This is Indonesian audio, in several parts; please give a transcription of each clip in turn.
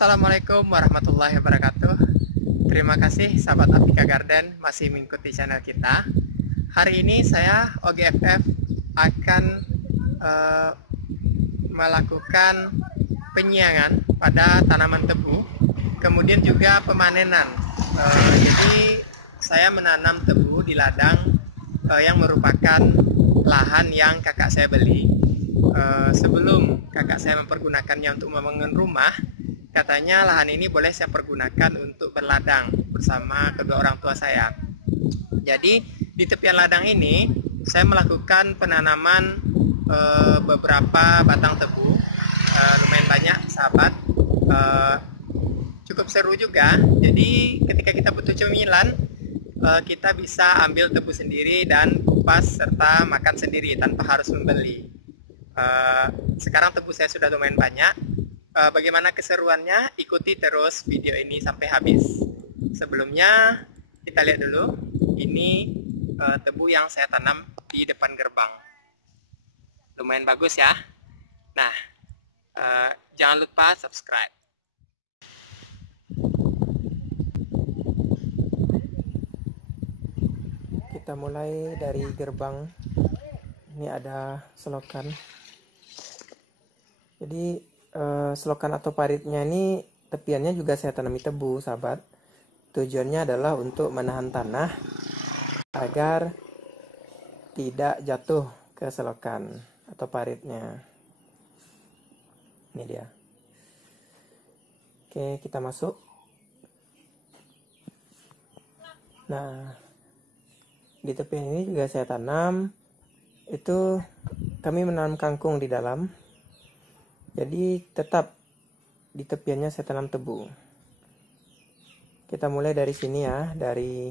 Assalamualaikum warahmatullahi wabarakatuh. Terima kasih sahabat Apika Garden masih mengikuti channel kita. Hari ini saya OGFF akan melakukan penyiangan pada tanaman tebu, kemudian juga pemanenan. Jadi saya menanam tebu di ladang yang merupakan lahan yang kakak saya beli. Sebelum kakak saya mempergunakannya untuk membangun rumah, katanya lahan ini boleh saya pergunakan untuk berladang bersama kedua orang tua saya. Jadi di tepian ladang ini saya melakukan penanaman beberapa batang tebu, lumayan banyak sahabat, cukup seru juga. Jadi ketika kita butuh cemilan, kita bisa ambil tebu sendiri dan kupas serta makan sendiri tanpa harus membeli. Sekarang tebu saya sudah lumayan banyak. Bagaimana keseruannya? Ikuti terus video ini sampai habis. Sebelumnya kita lihat dulu. Ini tebu yang saya tanam di depan gerbang. Lumayan bagus ya. Nah, jangan lupa subscribe. Kita mulai dari gerbang. Ini ada selokan. Jadi selokan atau paritnya ini tepiannya juga saya tanami tebu, sahabat. Tujuannya adalah untuk menahan tanah agar tidak jatuh ke selokan atau paritnya. Ini dia. Oke, kita masuk. Nah, di tepian ini juga saya tanam. Itu kami menanam kangkung di dalam. Jadi tetap di tepiannya saya tanam tebu. Kita mulai dari sini ya, dari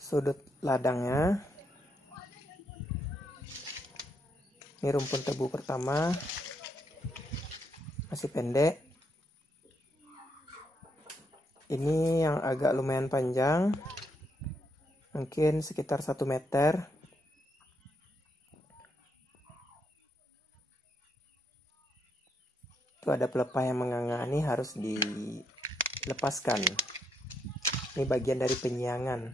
sudut ladangnya. Ini rumpun tebu pertama, masih pendek. Ini yang agak lumayan panjang, mungkin sekitar 1 meter. Ada pelepah yang menganga, ini harus dilepaskan. Ini bagian dari penyiangan,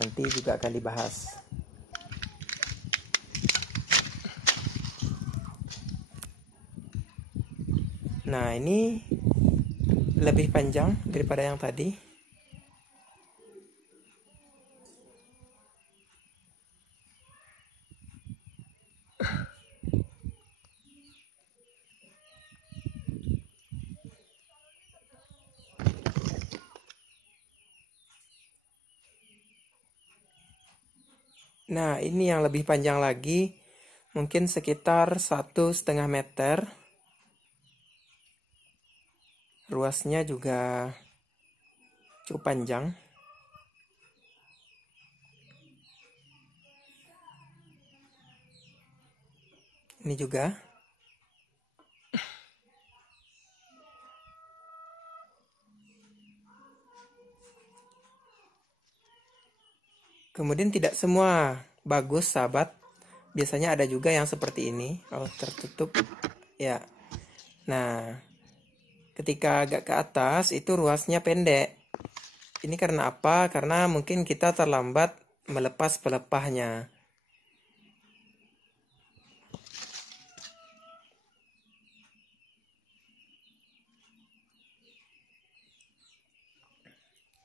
nanti juga akan dibahas. Nah, ini lebih panjang daripada yang tadi. Nah, ini yang lebih panjang lagi, mungkin sekitar 1,5 meter. Ruasnya juga cukup panjang. Ini juga. Kemudian tidak semua bagus, sahabat. Biasanya ada juga yang seperti ini. Oh, tertutup. Ya. Nah, ketika agak ke atas itu ruasnya pendek. Ini karena apa? Karena mungkin kita terlambat melepas pelepahnya.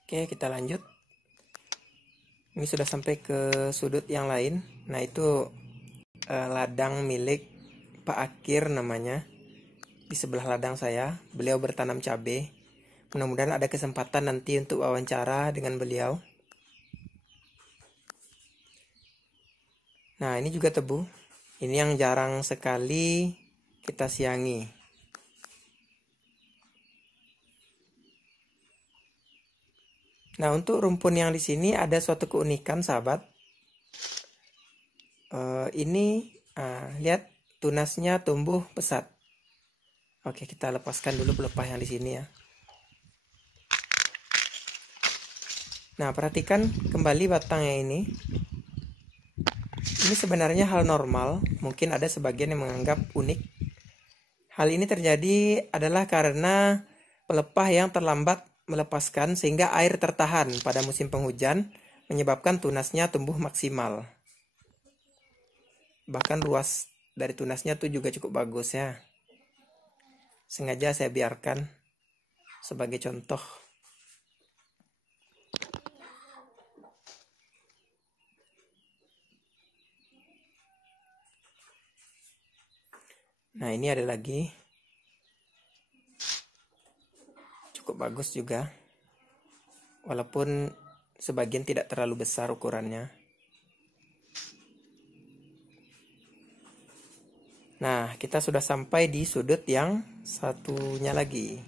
Oke, kita lanjut. Ini sudah sampai ke sudut yang lain. Nah, itu ladang milik Pak Akir namanya. Di sebelah ladang saya, beliau bertanam cabai. Mudah-mudahan ada kesempatan nanti untuk wawancara dengan beliau. Nah, ini juga tebu. Ini yang jarang sekali kita siangi. Nah, untuk rumpun yang di sini ada suatu keunikan, sahabat. Ini lihat tunasnya tumbuh pesat. Oke, kita lepaskan dulu pelepah yang di sini ya. Nah, perhatikan kembali batangnya ini. Ini sebenarnya hal normal, mungkin ada sebagian yang menganggap unik. Hal ini terjadi adalah karena pelepah yang terlambat melepaskan sehingga air tertahan pada musim penghujan menyebabkan tunasnya tumbuh maksimal. Bahkan ruas dari tunasnya tuh juga cukup bagus ya. Sengaja saya biarkan sebagai contoh. Nah, ini ada lagi. Cukup bagus juga. Walaupun sebagian tidak terlalu besar ukurannya. Nah, kita sudah sampai di sudut yang satunya lagi.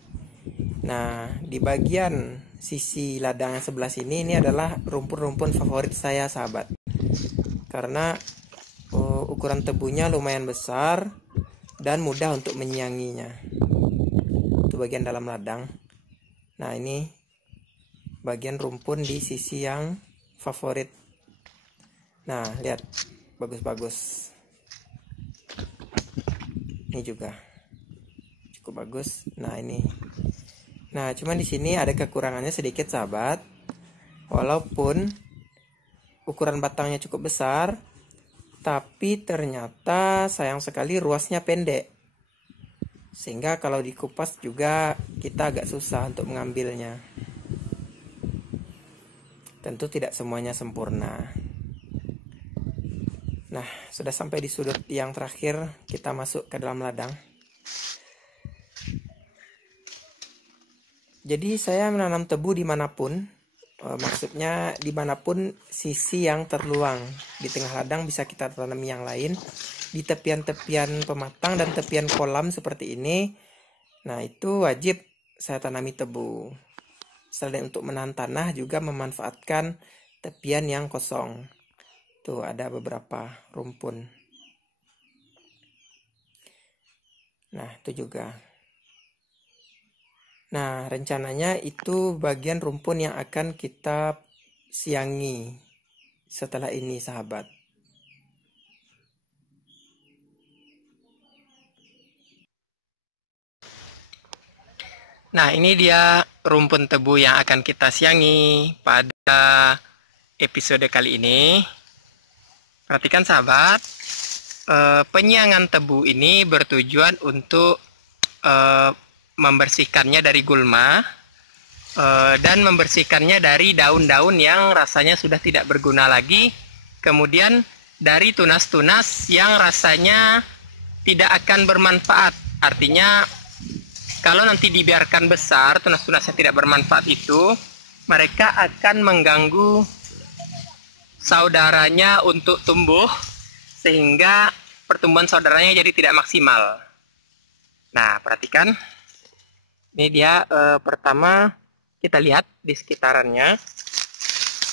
Nah, di bagian sisi ladang yang sebelah sini, ini adalah rumpun-rumpun favorit saya, sahabat. Karena ukuran tebunya lumayan besar dan mudah untuk menyianginya. Itu bagian dalam ladang. Nah, ini bagian rumpun di sisi yang favorit. Nah, lihat, bagus-bagus. Ini juga cukup bagus. Nah, ini. Nah, cuman di sini ada kekurangannya sedikit, sahabat. Walaupun ukuran batangnya cukup besar, tapi ternyata sayang sekali ruasnya pendek. Sehingga kalau dikupas juga kita agak susah untuk mengambilnya. Tentu tidak semuanya sempurna. Nah, sudah sampai di sudut yang terakhir, kita masuk ke dalam ladang. Jadi saya menanam tebu dimanapun, maksudnya dimanapun sisi yang terluang. Di tengah ladang bisa kita tanam yang lain, di tepian-tepian pematang dan tepian kolam seperti ini. Nah, itu wajib saya tanami tebu. Selain untuk menahan tanah, juga memanfaatkan tepian yang kosong. Tuh ada beberapa rumpun. Nah, itu juga. Nah, rencananya itu bagian rumpun yang akan kita siangi setelah ini, sahabat. Nah, ini dia rumpun tebu yang akan kita siangi pada episode kali ini. Perhatikan, sahabat, penyiangan tebu ini bertujuan untuk membersihkannya dari gulma dan membersihkannya dari daun-daun yang rasanya sudah tidak berguna lagi, kemudian dari tunas-tunas yang rasanya tidak akan bermanfaat. Artinya kalau nanti dibiarkan besar, tunas-tunasnya tidak bermanfaat itu, mereka akan mengganggu saudaranya untuk tumbuh, sehingga pertumbuhan saudaranya jadi tidak maksimal. Nah, perhatikan. Ini dia pertama kita lihat di sekitarannya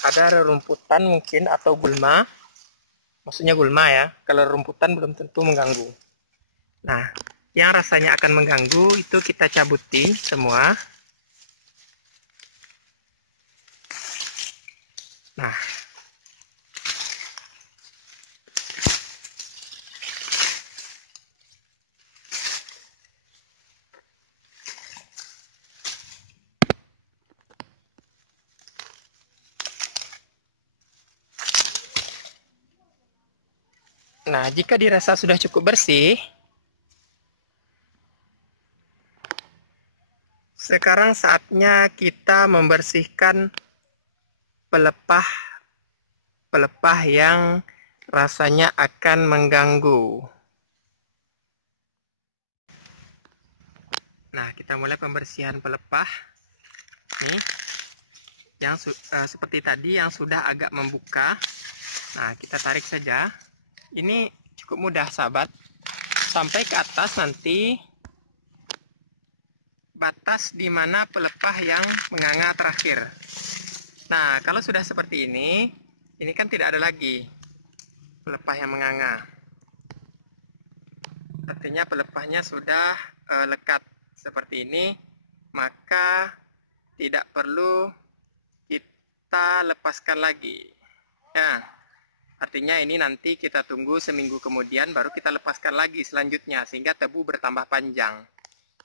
ada rerumputan mungkin atau gulma. Maksudnya gulma ya. Kalau rumputan belum tentu mengganggu. Nah, yang rasanya akan mengganggu itu kita cabuti semua. Nah, jika dirasa sudah cukup bersih, sekarang saatnya kita membersihkan pelepah yang rasanya akan mengganggu. Nah, kita mulai pembersihan pelepah. Nih, yang seperti tadi yang sudah agak membuka. Nah, kita tarik saja. Ini cukup mudah, sahabat. Sampai ke atas nanti batas di mana pelepah yang menganga terakhir. Nah, kalau sudah seperti ini kan tidak ada lagi pelepah yang menganga. Artinya pelepahnya sudah lekat seperti ini, maka tidak perlu kita lepaskan lagi. Nah, Artinya ini nanti kita tunggu seminggu kemudian baru kita lepaskan lagi selanjutnya sehingga tebu bertambah panjang.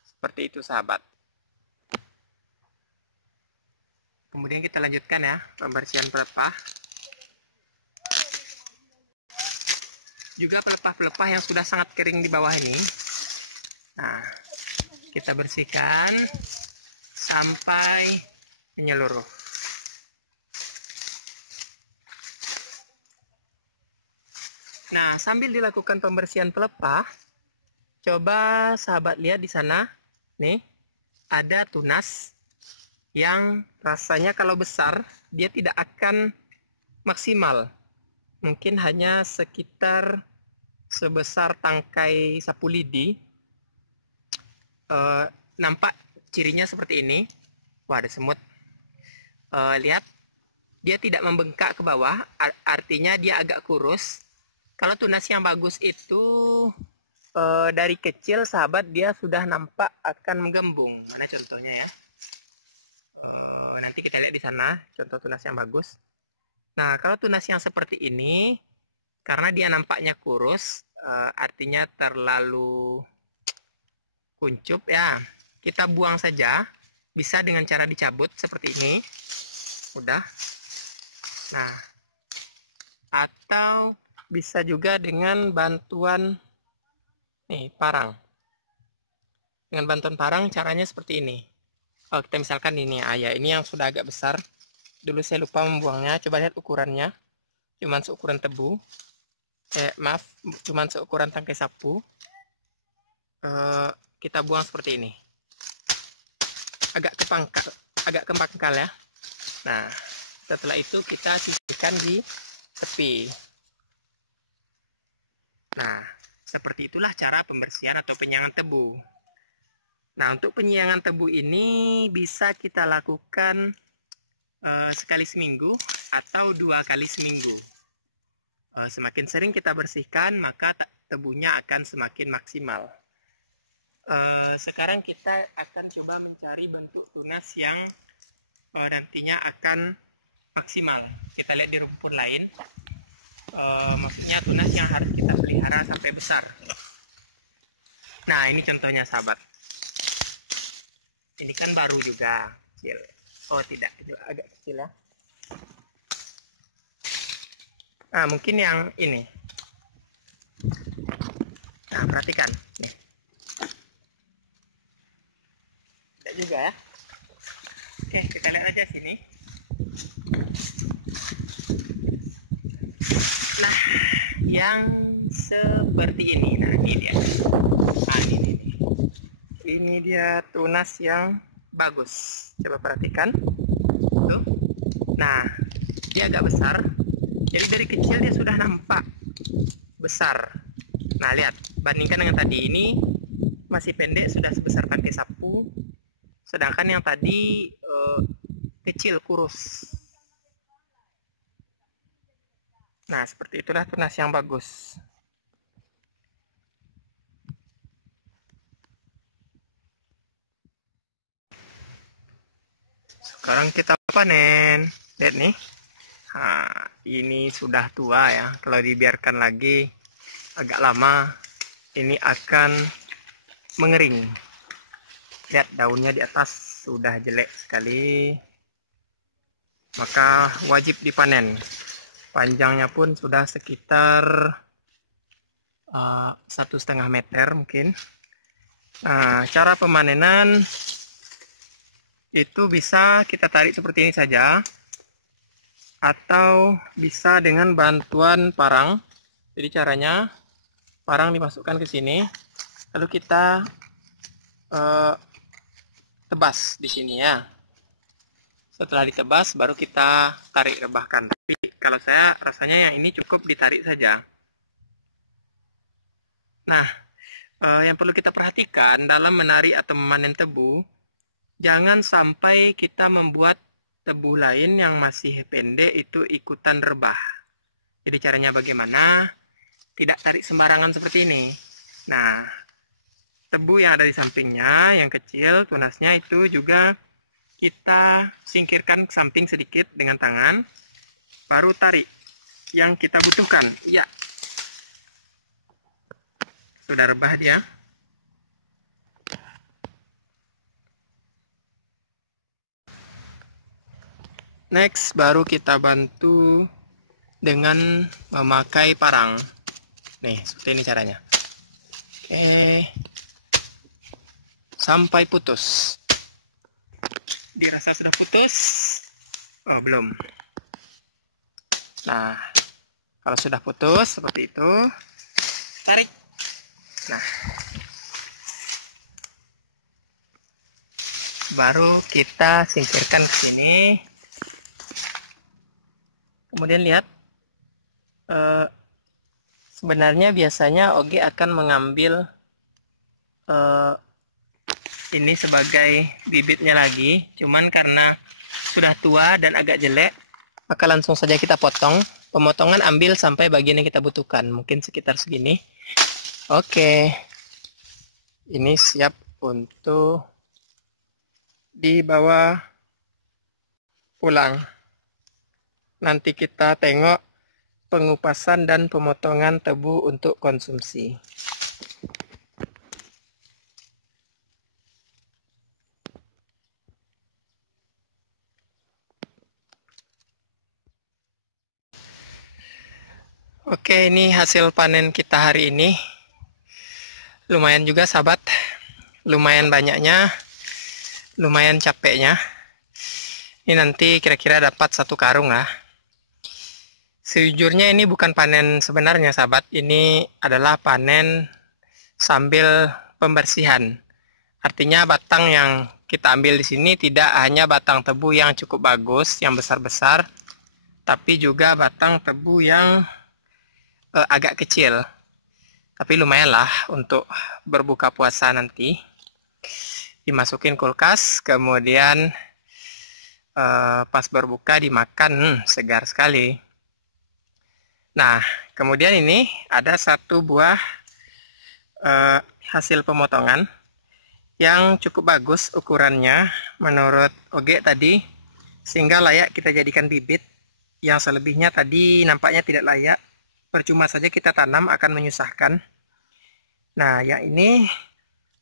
Seperti itu sahabat. Kemudian kita lanjutkan ya pembersihan pelepah. Juga pelepah-pelepah yang sudah sangat kering di bawah ini. Nah, kita bersihkan sampai menyeluruh. Nah, sambil dilakukan pembersihan pelepah, coba sahabat lihat di sana, nih, ada tunas yang rasanya kalau besar, dia tidak akan maksimal. Mungkin hanya sekitar sebesar tangkai sapu lidi. Nampak cirinya seperti ini. Wah, ada semut. Lihat, dia tidak membengkak ke bawah, artinya dia agak kurus. Kalau tunas yang bagus itu dari kecil sahabat dia sudah nampak akan menggembung. Mana contohnya ya? Nanti kita lihat di sana contoh tunas yang bagus. Nah, kalau tunas yang seperti ini, karena dia nampaknya kurus, artinya terlalu kuncup ya, kita buang saja. Bisa dengan cara dicabut seperti ini. Udah. Nah, atau bisa juga dengan bantuan nih parang. Dengan bantuan parang caranya seperti ini. Oh, kita misalkan ini ya, ini yang sudah agak besar. Dulu saya lupa membuangnya. Coba lihat ukurannya. Cuman seukuran tebu. Maaf, cuman seukuran tangkai sapu. Kita buang seperti ini. Agak kepangkal ya. Nah, setelah itu kita sisihkan di tepi. Nah, seperti itulah cara pembersihan atau penyiangan tebu. Nah, untuk penyiangan tebu ini bisa kita lakukan sekali seminggu atau 2 kali seminggu. Semakin sering kita bersihkan, maka tebunya akan semakin maksimal. Sekarang kita akan coba mencari bentuk tunas yang nantinya akan maksimal. Kita lihat di rumput lain. Maksudnya tunas yang harus kita pelihara sampai besar. Nah, ini contohnya sahabat. Ini kan baru juga kecil. Oh tidak, itu agak kecil ya. Nah, mungkin yang ini. Nah, perhatikan nih. Tidak juga ya. Oke, kita lihat aja sini. Nah, yang seperti ini. Nah, ini dia. Nah, ini. Ini dia tunas yang bagus. Coba perhatikan. Tuh. Nah, dia agak besar. Jadi dari kecil dia sudah nampak besar. Nah, lihat. Bandingkan dengan tadi, ini masih pendek, sudah sebesar tangkai sapu. Sedangkan yang tadi kecil, kurus. Nah, seperti itulah tunas yang bagus. Sekarang kita panen. Lihat nih. Nah, ini sudah tua ya. Kalau dibiarkan lagi agak lama, ini akan mengering. Lihat daunnya di atas sudah jelek sekali. Maka wajib dipanen. Panjangnya pun sudah sekitar 1,5 meter mungkin. Nah, cara pemanenan itu bisa kita tarik seperti ini saja, atau bisa dengan bantuan parang. Jadi caranya parang dimasukkan ke sini, lalu kita tebas di sini ya. Setelah ditebas baru kita tarik rebahkan. Tapi kalau saya rasanya yang ini cukup ditarik saja. Nah, yang perlu kita perhatikan dalam menarik atau memanen tebu, jangan sampai kita membuat tebu lain yang masih pendek itu ikutan rebah. Jadi caranya bagaimana? Tidak tarik sembarangan seperti ini. Nah, tebu yang ada di sampingnya, yang kecil, tunasnya itu juga kita singkirkan ke samping sedikit dengan tangan. Baru tarik. yang kita butuhkan. Ya, sudah rebah dia. Next, baru kita bantu dengan memakai parang. Nih, seperti ini caranya. Oke, sampai putus. Dirasa sudah putus? Oh, belum. Nah, kalau sudah putus seperti itu, tarik. Nah, baru kita singkirkan ke sini. Kemudian lihat, sebenarnya biasanya Oge akan mengambil ini sebagai bibitnya lagi, cuman karena sudah tua dan agak jelek, maka langsung saja kita potong. Pemotongan ambil sampai bagian yang kita butuhkan, mungkin sekitar segini. Oke, ini siap untuk dibawa pulang. Nanti kita tengok pengupasan dan pemotongan tebu untuk konsumsi. Oke, ini hasil panen kita hari ini. Lumayan juga sahabat, lumayan banyaknya, lumayan capeknya. Ini nanti kira-kira dapat 1 karung lah. Sejujurnya ini bukan panen sebenarnya sahabat, ini adalah panen sambil pembersihan. Artinya batang yang kita ambil di sini tidak hanya batang tebu yang cukup bagus, yang besar-besar, tapi juga batang tebu yang agak kecil. Tapi lumayan lah untuk berbuka puasa nanti. Dimasukin kulkas, kemudian pas berbuka dimakan, segar sekali. Nah, kemudian ini ada 1 buah hasil pemotongan yang cukup bagus ukurannya menurut Oge tadi, sehingga layak kita jadikan bibit. Yang selebihnya tadi nampaknya tidak layak, percuma saja kita tanam, akan menyusahkan. Nah, yang ini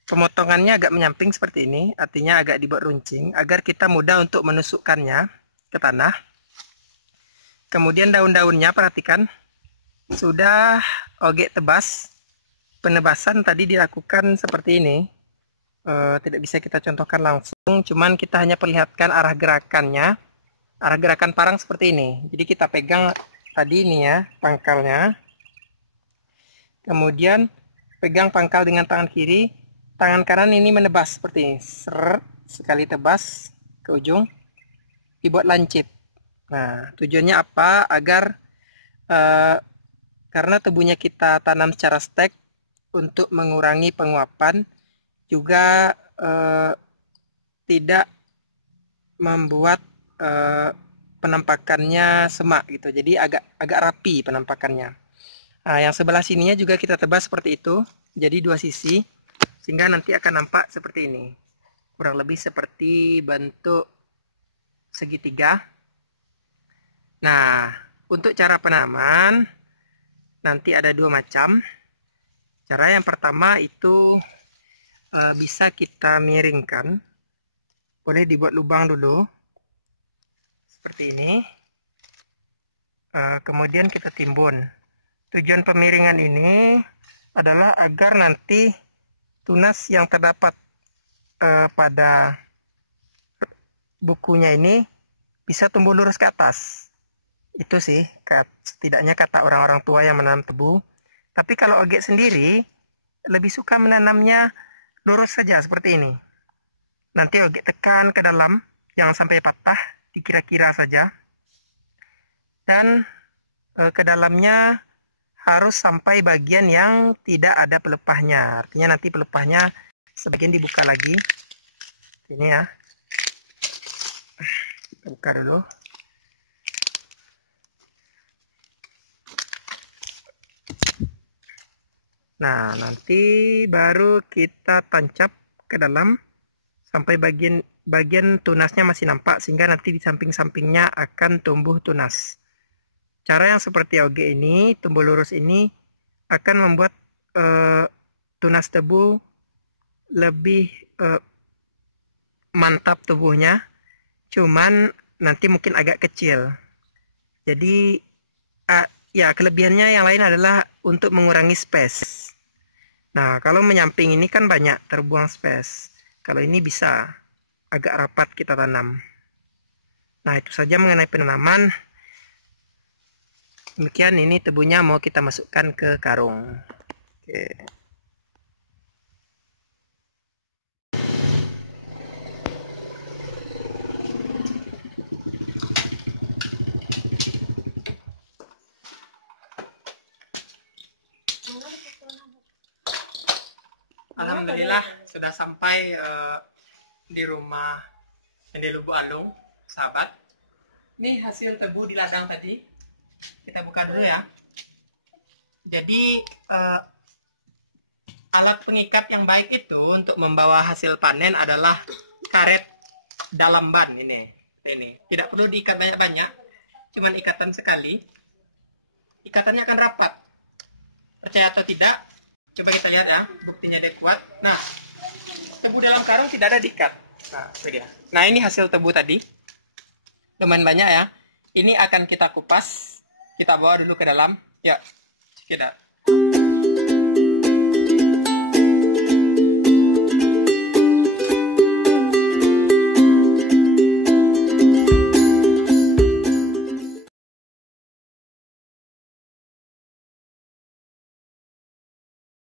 pemotongannya agak menyamping seperti ini, artinya agak dibuat runcing agar kita mudah untuk menusukkannya ke tanah. Kemudian daun-daunnya perhatikan, sudah Oge tebas. Penebasan tadi dilakukan seperti ini. Tidak bisa kita contohkan langsung, cuman kita hanya perlihatkan arah gerakannya. Arah gerakan parang seperti ini. Jadi kita pegang tadi ini ya, pangkalnya. Kemudian pegang pangkal dengan tangan kiri. Tangan kanan ini menebas seperti ini. Sekali tebas ke ujung. Dibuat lancip. Nah, tujuannya apa? Agar karena tebunya kita tanam secara stek, untuk mengurangi penguapan, juga tidak membuat penampakannya semak gitu. Jadi agak rapi penampakannya. Nah, yang sebelah sininya juga kita tebas seperti itu. Jadi 2 sisi, sehingga nanti akan nampak seperti ini. Kurang lebih seperti bentuk segitiga. Nah, untuk cara penanaman nanti ada 2 macam. Cara yang pertama itu bisa kita miringkan. Boleh dibuat lubang dulu seperti ini. Kemudian kita timbun. Tujuan pemiringan ini adalah agar nanti tunas yang terdapat pada bukunya ini bisa tumbuh lurus ke atas. Itu sih setidaknya kata orang-orang tua yang menanam tebu. Tapi kalau Oge sendiri lebih suka menanamnya lurus saja seperti ini. Nanti Oge tekan ke dalam, jangan sampai patah, dikira-kira saja. Dan ke dalamnya harus sampai bagian yang tidak ada pelepahnya. Artinya nanti pelepahnya sebagian dibuka lagi. Ini ya. Kita buka dulu. Nah, nanti baru kita tancap ke dalam sampai bagian tunasnya masih nampak, sehingga nanti di samping-sampingnya akan tumbuh tunas. Cara yang seperti AOG ini, tumbul lurus ini akan membuat tunas tebu lebih mantap tubuhnya, cuman nanti mungkin agak kecil. Jadi ya kelebihannya yang lain adalah untuk mengurangi space. Nah, kalau menyamping ini kan banyak terbuang space. Kalau ini bisa agak rapat kita tanam. Nah, itu saja mengenai penanaman. Demikian, ini tebunya mau kita masukkan ke karung. Oke. Alhamdulillah sudah sampai di rumah di Lubuk Alung, sahabat. Ini hasil tebu di ladang tadi. Kita buka dulu ya. Jadi alat pengikat yang baik itu untuk membawa hasil panen adalah karet dalam ban ini. Tidak perlu diikat banyak-banyak, cuman ikatan sekali. Ikatannya akan rapat. Percaya atau tidak? Coba kita lihat ya, buktinya dia kuat. Nah, tebu dalam karung tidak ada diikat. Nah, itu dia. Nah, ini hasil tebu tadi. Lumayan banyak ya. Ini akan kita kupas. Kita bawa dulu ke dalam. Ya, kita